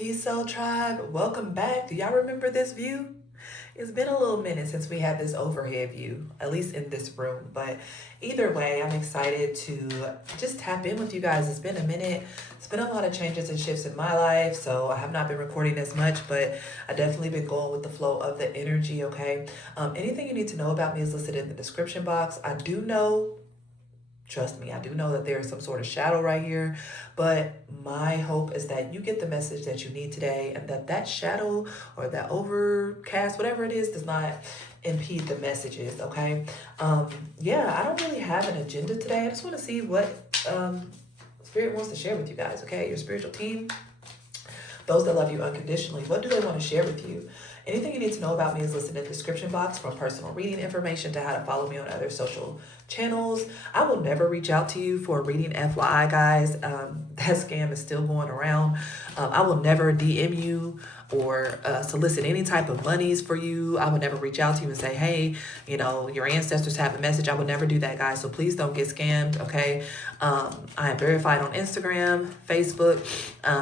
Peace, Soul Tribe. Welcome back. Do y'all remember this view? It's been a little minute since we had this overhead view, at least in this room. But either way, I'm excited to just tap in with you guys. It's been a minute. It's been a lot of changes and shifts in my life, so I have not been recording as much, but I definitely been going with the flow of the energy, okay? Anything you need to know about me is listed in the description box. I do know, trust me, I do know that there is some sort of shadow right here, but my hope is that you get the message that you need today and that shadow or that overcast, whatever it is, does not impede the messages, okay? Yeah, I don't really have an agenda today. I just want to see what Spirit wants to share with you guys, okay? Your spiritual team, those that love you unconditionally, what do they want to share with you? Anything you need to know about me is listed in the description box, from personal reading information to how to follow me on other social channels. I will never reach out to you for a reading, FYI, guys. That scam is still going around. I will never DM you or solicit any type of monies for you. I would never reach out to you and say, hey, you know, your ancestors have a message. I would never do that, guys. So please don't get scammed, okay? I am verified on Instagram, Facebook,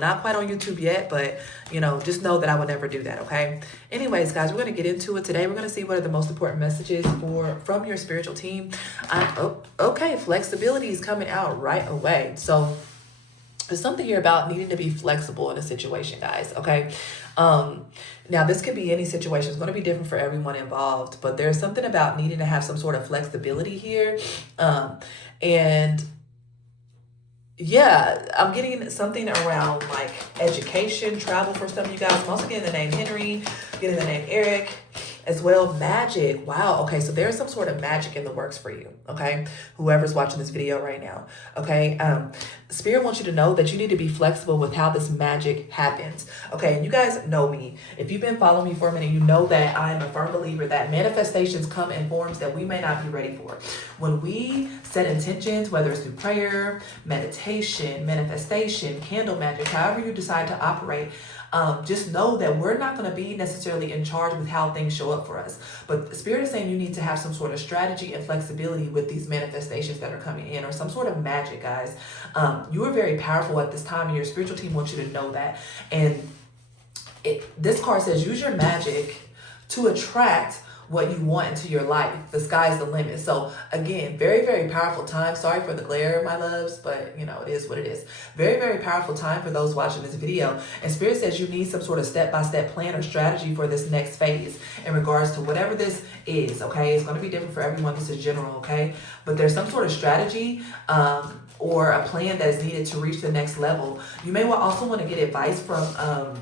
not quite on YouTube yet, but, you know, just know that I would never do that, okay? Anyways, guys, we're going to get into it today. We're going to see what are the most important messages from your spiritual team. Okay, flexibility is coming out right away. So there's something here about needing to be flexible in a situation, guys, okay? Now, this could be any situation. It's going to be different for everyone involved, but there's something about needing to have some sort of flexibility here. And yeah, I'm getting something around like education, travel for some of you guys. I'm also getting the name Henry, getting the name Eric as well. Magic. Wow. Okay. So there's some sort of magic in the works for you. Okay. Whoever's watching this video right now. Okay. Spirit wants you to know that you need to be flexible with how this magic happens. Okay. And you guys know me. If you've been following me for a minute, you know that I'm a firm believer that manifestations come in forms that we may not be ready for. When we set intentions, whether it's through prayer, meditation, manifestation, candle magic, however you decide to operate, just know that we're not going to be necessarily in charge with how things show up for us. But Spirit is saying you need to have some sort of strategy and flexibility with these manifestations that are coming in, or some sort of magic, guys. You are very powerful at this time, and your spiritual team wants you to know that. And this card says, use your magic to attract what you want into your life. The sky's the limit. So again, very, very powerful time. Sorry for the glare, my loves, but you know, it is what it is. Very, very powerful time for those watching this video. And Spirit says you need some sort of step-by-step plan or strategy for this next phase in regards to whatever this is, okay? It's going to be different for everyone. This is general, okay? But there's some sort of strategy or a plan that is needed to reach the next level. You may also want to get advice from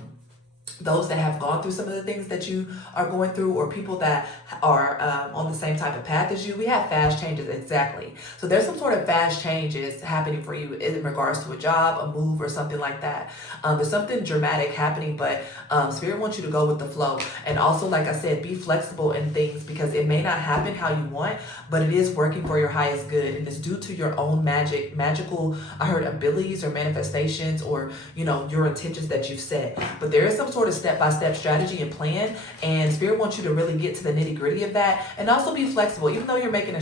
those that have gone through some of the things that you are going through, or people that are on the same type of path as you. We have fast changes, exactly. So there's some sort of fast changes happening for you in regards to a job, a move, or something like that. There's something dramatic happening, but Spirit wants you to go with the flow. And also, like I said, be flexible in things, because it may not happen how you want, but it is working for your highest good. And it's due to your own magical, I heard, abilities or manifestations, or, you know, your intentions that you've set. But there is some sort of step-by-step strategy and plan, and Spirit wants you to really get to the nitty-gritty of that, and also be flexible. Even though you're making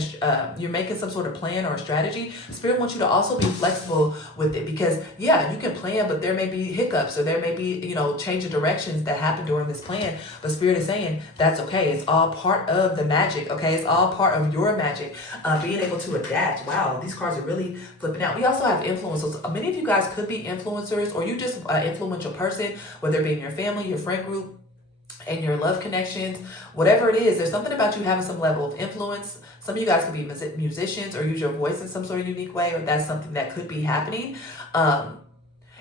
some sort of plan or a strategy, Spirit wants you to also be flexible with it, because yeah, you can plan, but there may be hiccups, or there may be, you know, change of directions that happen during this plan. But Spirit is saying that's okay. It's all part of the magic, okay? It's all part of your magic, being able to adapt. Wow, these cards are really flipping out. We also have influencers. Many of you guys could be influencers, or you just influential person, whether it be in your family, your friend group, and your love connections, whatever it is. There's something about you having some level of influence. Some of you guys could be musicians or use your voice in some sort of unique way, or that's something that could be happening.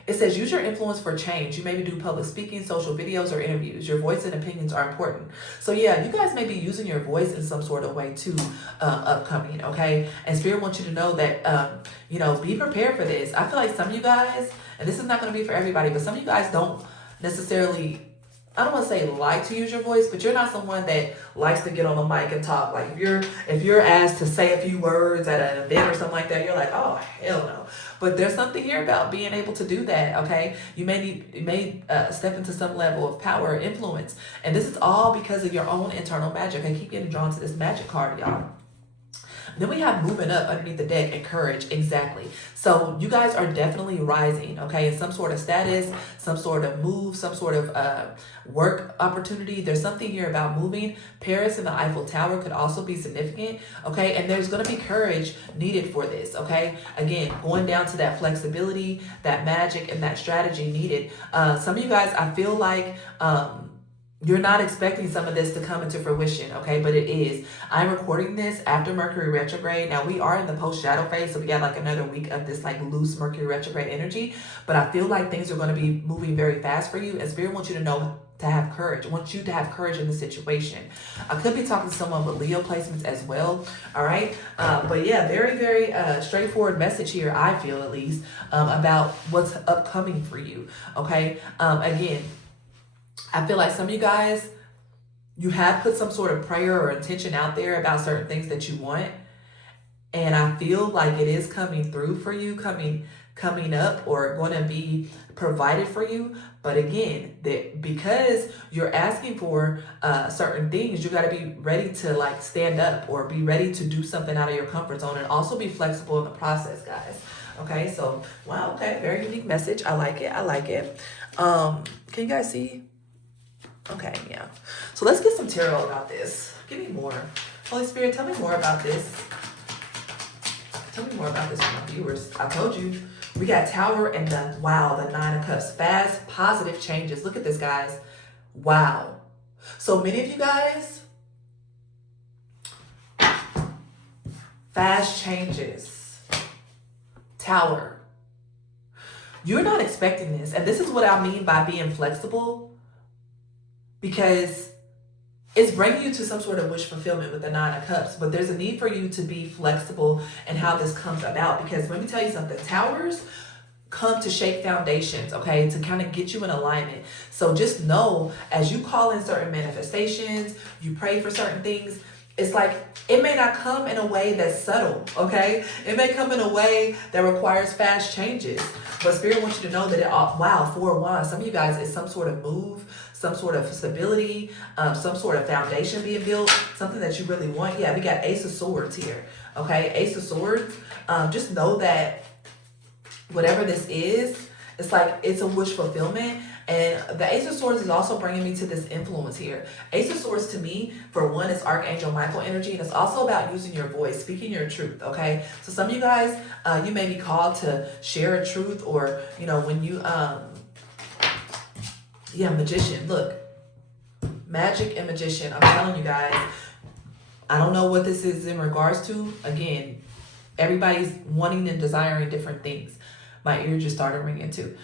It says use your influence for change. You maybe do public speaking, social videos, or interviews. Your voice and opinions are important. So yeah, you guys may be using your voice in some sort of way too, upcoming, okay? And Spirit wants you to know that, you know, be prepared for this. I feel like some of you guys, and this is not going to be for everybody, but some of you guys don't necessarily, I don't want to say like to use your voice, but you're not someone that likes to get on the mic and talk. Like if you're asked to say a few words at an event or something like that, you're like, oh, hell no. But there's something here about being able to do that, okay? You may step into some level of power or influence. And this is all because of your own internal magic. I keep getting drawn to this magic card, y'all. Then we have moving up underneath the deck and courage. Exactly. So you guys are definitely rising, okay, in some sort of status, some sort of move, some sort of work opportunity. There's something here about moving. Paris and the Eiffel Tower could also be significant, okay, and there's going to be courage needed for this, okay. Again, going down to that flexibility, that magic, and that strategy needed. Some of you guys, I feel like you're not expecting some of this to come into fruition, okay? But it is. I'm recording this after Mercury retrograde. Now, we are in the post-shadow phase, so we got like another week of this like loose Mercury retrograde energy. But I feel like things are going to be moving very fast for you. And Spirit wants you to know to have courage. I want you to have courage in the situation. I could be talking to someone with Leo placements as well, all right? But yeah, very, very straightforward message here, I feel at least, about what's upcoming for you, okay? Again, I feel like some of you guys, you have put some sort of prayer or intention out there about certain things that you want. And I feel like it is coming through for you, coming up, or going to be provided for you. But again, because you're asking for certain things, you got to be ready to like stand up or be ready to do something out of your comfort zone, and also be flexible in the process, guys. Okay, so wow, okay, very unique message. I like it. I like it. Can you guys see? Okay, yeah. So let's get some tarot about this. Give me more. Holy Spirit, tell me more about this. Tell me more about this for my viewers. I told you. We got Tower and the Nine of Cups. Fast, positive changes. Look at this, guys. Wow. So many of you guys, fast changes. Tower. You're not expecting this. And this is what I mean by being flexible. Because it's bringing you to some sort of wish fulfillment with the Nine of Cups. But there's a need for you to be flexible in how this comes about. Because let me tell you something. Towers come to shake foundations, okay? To kind of get you in alignment. So just know, as you call in certain manifestations, you pray for certain things, it's like, it may not come in a way that's subtle, okay? It may come in a way that requires fast changes. But Spirit wants you to know that wow, Four of Wands, some of you guys, it's some sort of move, some sort of stability, some sort of foundation being built, something that you really want. Yeah, we got Ace of Swords here, okay? Ace of Swords, just know that whatever this is, it's like, it's a wish fulfillment. And the Ace of Swords is also bringing me to this influence here. Ace of Swords to me, for one, is Archangel Michael energy. And it's also about using your voice, speaking your truth, okay? So some of you guys, you may be called to share a truth, or, you know, when you, yeah, Magician. Look, Magic and Magician. I'm telling you guys, I don't know what this is in regards to. Again, everybody's wanting and desiring different things. My ear just started ringing too.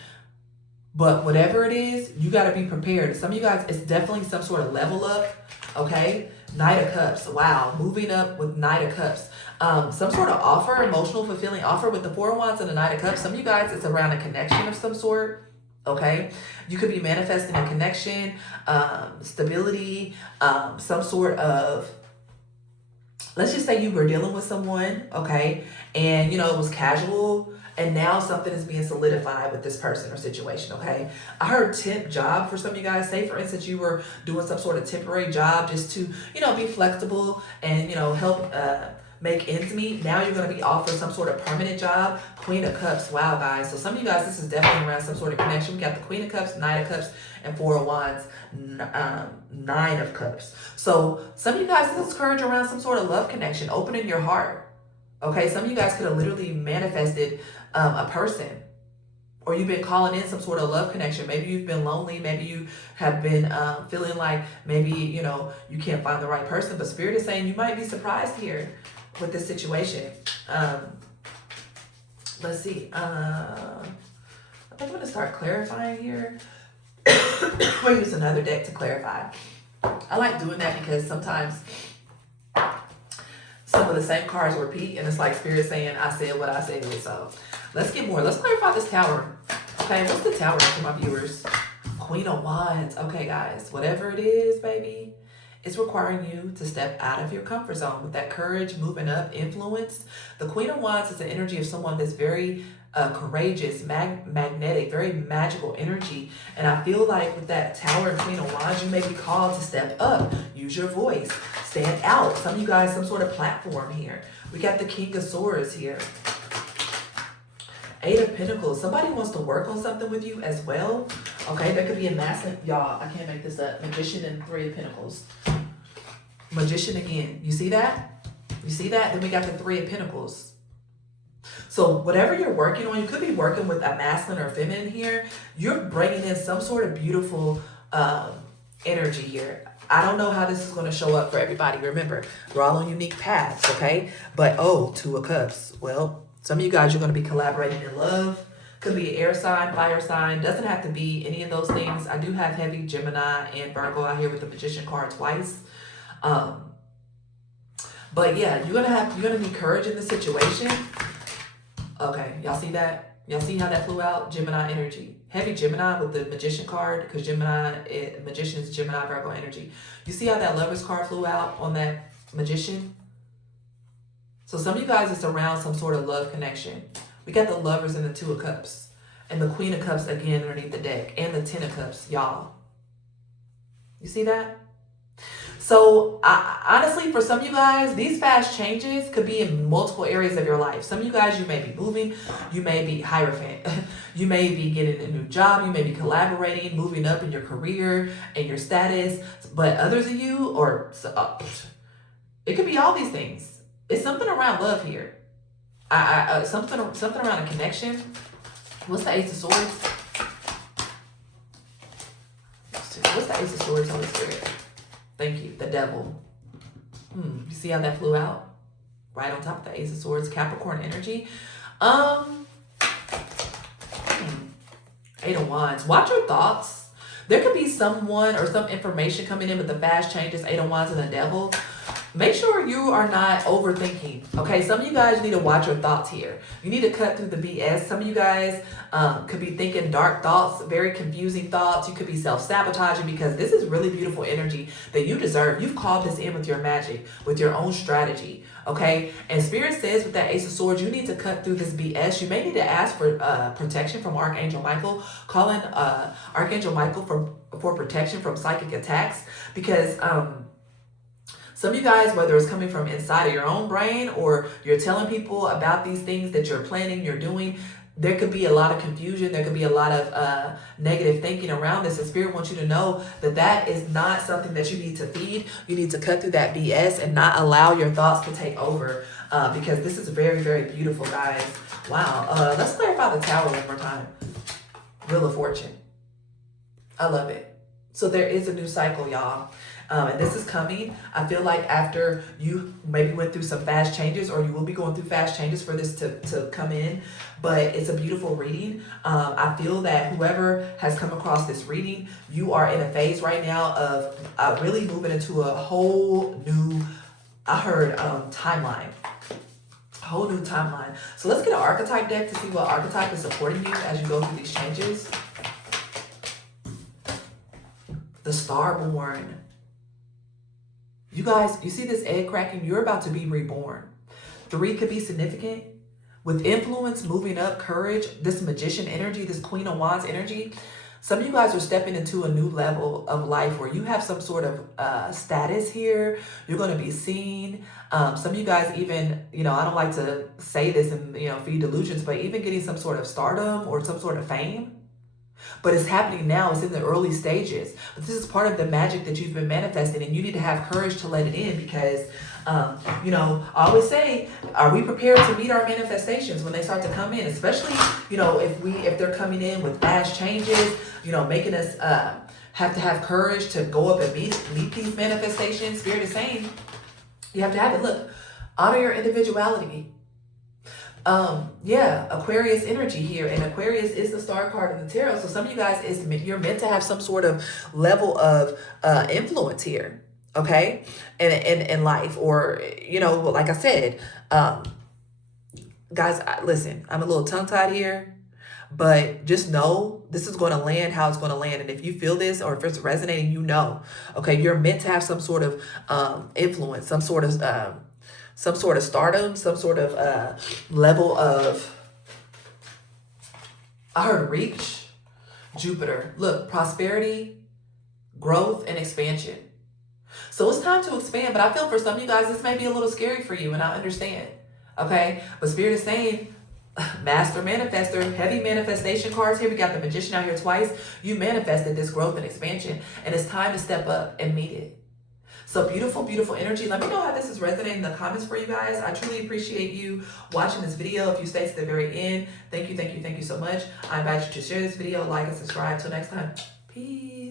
But whatever it is, you got to be prepared. Some of you guys, it's definitely some sort of level up, okay? Knight of Cups. Wow. Moving up with Knight of Cups. Some sort of offer, emotional fulfilling offer with the Four of Wands and the Knight of Cups. Some of you guys, it's around a connection of some sort, okay? You could be manifesting a connection, stability, some sort of, let's just say you were dealing with someone, okay? And, you know, it was casual, and now something is being solidified with this person or situation, okay? I heard temp job for some of you guys. Say, for instance, you were doing some sort of temporary job just to, you know, be flexible and, you know, help make ends meet. Now you're going to be offered some sort of permanent job. Queen of Cups. Wow, guys. So some of you guys, this is definitely around some sort of connection. We got the Queen of Cups, Knight of Cups, and Four of Wands, Nine of Cups. So some of you guys, this is courage around some sort of love connection, opening your heart. Okay, some of you guys could have literally manifested a person, or you've been calling in some sort of love connection. Maybe you've been lonely. Maybe you have been feeling like maybe, you know, you can't find the right person. But Spirit is saying you might be surprised here with this situation. Let's see. I think I'm going to start clarifying here. We'll use another deck to clarify. I like doing that because sometimes some of the same cards repeat, and it's like Spirit saying, I said what I said. So let's get more. Let's clarify this Tower. Okay, what's the Tower for my viewers? Queen of Wands. Okay, guys, whatever it is, baby, it's requiring you to step out of your comfort zone with that courage, moving up, influence. The Queen of Wands is the energy of someone that's very courageous, magnetic, very magical energy. And I feel like with that Tower and Queen of Wands, you may be called to step up, use your voice, stand out. Some of you guys, some sort of platform here. We got the King of Swords here. Eight of Pentacles. Somebody wants to work on something with you as well. Okay, there could be a masculine. Y'all, I can't make this up. Magician and Three of Pentacles. Magician again. You see that? You see that? Then we got the Three of Pentacles. So whatever you're working on, you could be working with a masculine or feminine here. You're bringing in some sort of beautiful energy here. I don't know how this is going to show up for everybody. Remember, we're all on unique paths, okay? But, oh, Two of Cups. Well, some of you guys, you're going to be collaborating in love. Could be air sign, fire sign. Doesn't have to be any of those things. I do have heavy Gemini and Virgo out here with the Magician card twice. But yeah, you're gonna need courage in the situation. Okay, y'all see that? Y'all see how that flew out? Gemini energy. Heavy Gemini with the Magician card, because Magician is Gemini, Virgo energy. You see how that Lovers card flew out on that Magician? So some of you guys, it's around some sort of love connection. We got the Lovers and the Two of Cups. And the Queen of Cups again underneath the deck. And the Ten of Cups, y'all. You see that? So honestly, for some of you guys, these fast changes could be in multiple areas of your life. Some of you guys, you may be moving, you may be Hierophant, you may be getting a new job, you may be collaborating, moving up in your career and your status. But others of you, or it could be all these things. It's something around love here. Something around a connection. What's the Ace of Swords? What's the Ace of Swords, Holy Spirit? Thank you. The Devil. You see how that flew out? Right on top of the Ace of Swords. Capricorn energy. Eight of Wands. Watch your thoughts. There could be someone or some information coming in with the fast changes. Eight of Wands and the Devil. Make sure you are not overthinking. Okay, some of you guys need to watch your thoughts here. You need to cut through the BS. Some of you guys could be thinking dark thoughts, very confusing thoughts. You could be self-sabotaging, because this is really beautiful energy that you deserve. You've called this in with your magic, with your own strategy. Okay, and Spirit says with that Ace of Swords, you need to cut through this BS. You may need to ask for protection from Archangel Michael. Call in Archangel Michael for protection from psychic attacks, because some of you guys, whether it's coming from inside of your own brain or you're telling people about these things that you're planning, you're doing, there could be a lot of confusion. There could be a lot of negative thinking around this. And Spirit wants you to know that that is not something that you need to feed. You need to cut through that BS and not allow your thoughts to take over, because this is very, very beautiful, guys. Wow. Let's clarify the Tower one more time. Wheel of Fortune. I love it. So there is a new cycle, y'all. And this is coming. I feel like after you maybe went through some fast changes, or you will be going through fast changes for this to come in, but it's a beautiful reading. I feel that whoever has come across this reading, you are in a phase right now of really moving into a whole new, timeline. Whole new timeline. So let's get an archetype deck to see what archetype is supporting you as you go through these changes. The Starborn. You guys, you see this egg cracking? You're about to be reborn. 3 could be significant. With influence, moving up, courage, this Magician energy, this Queen of Wands energy. Some of you guys are stepping into a new level of life where you have some sort of status here. You're going to be seen. Some of you guys even, I don't like to say this and, feed delusions, but even getting some sort of stardom or some sort of fame. But it's happening now. It's in the early stages. But this is part of the magic that you've been manifesting, and you need to have courage to let it in, because, I always say, are we prepared to meet our manifestations when they start to come in? Especially, if they're coming in with fast changes, making us have to have courage to go up and meet these manifestations. Spirit is saying you have to have it. Look, honor your individuality. Aquarius energy here, and Aquarius is the star card in the tarot. So some of you guys, you're meant to have some sort of level of influence here, okay, in life, or like I said, guys, listen, I'm a little tongue-tied here, but just know this is going to land how it's going to land. And if you feel this, or if it's resonating, okay, you're meant to have some sort of influence, some sort of stardom, some sort of level of, I heard reach, Jupiter. Look, prosperity, growth, and expansion. So it's time to expand, but I feel for some of you guys, this may be a little scary for you, and I understand. Okay, but Spirit is saying, Master Manifester, heavy manifestation cards here. We got the Magician out here twice. You manifested this growth and expansion, and it's time to step up and meet it. So beautiful, beautiful energy. Let me know how this is resonating in the comments for you guys. I truly appreciate you watching this video. If you stay to the very end, thank you, thank you, thank you so much. I invite you to share this video, like, and subscribe. Till next time, peace.